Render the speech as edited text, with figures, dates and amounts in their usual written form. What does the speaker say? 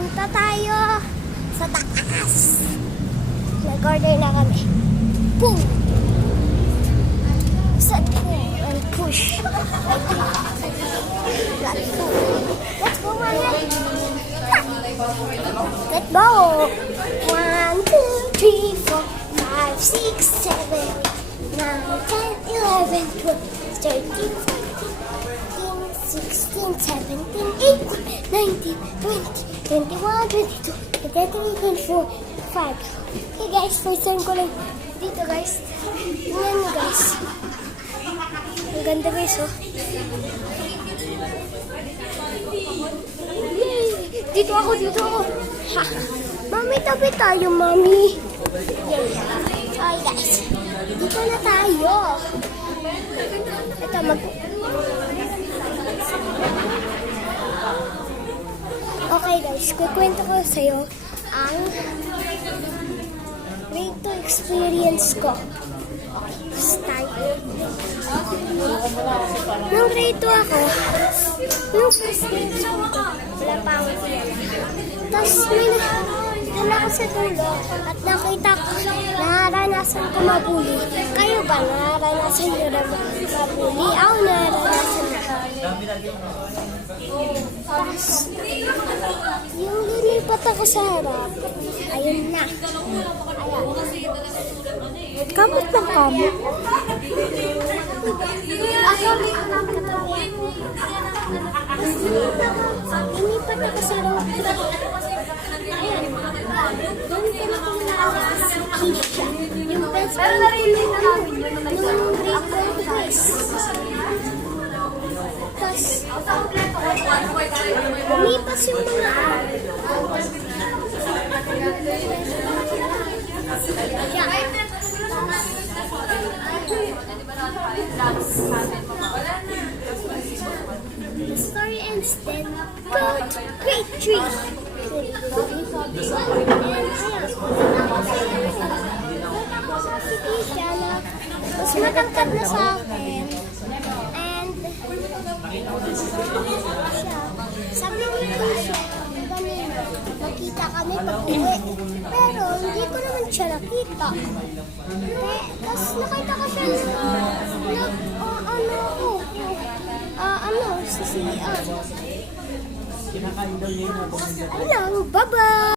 Punta tayo sa taas. Nag-order na kami. Boom! Set pull and push. Let's go. Let's go, Maya. Let's go. 1, 2, 3, 4, 5, 6, 7, 9, 10, 11, 12, 13, 14, 16, 17, 18, 19, 20, 21, 22, 23, 24, 5. Okay guys, first time ko lang dito guys. Tingnan nyo guys. Ang ganda guys oh. Yay! Dito ako. Ha! Mami, tabi tayo mami. Yay! Okay guys. Dito na tayo. Ito Okay guys, kukwento ko sa'yo ang grade 2 experience ko. Start. Nung grade 2 ako, nung first grade ko, wala pa akong kilala. Tapos may dala ko sa dulo at nakita ko, naranasan ko mabuli. Kayo ba naranasan nyo na mabuli? Ako naranasan na. Tapos, yung lilipat ako sa harap, ayun na. Kamot ng kamot. Lilipat ako sa harap. Ayan. Doon ko na kung nakakasakisya. Yung best friend ko nung grade 1 guys. Tapos, lumipas yung mga The story ends then. Go to grade 3. Si Kisha na mas matangkad na sa akin. And sabi ni Kisha kanina, nakita kami pag-uwi. Pero hindi ko naman siya nakita. Tapos nakita ko siya sa CR. Ano, bye-bye!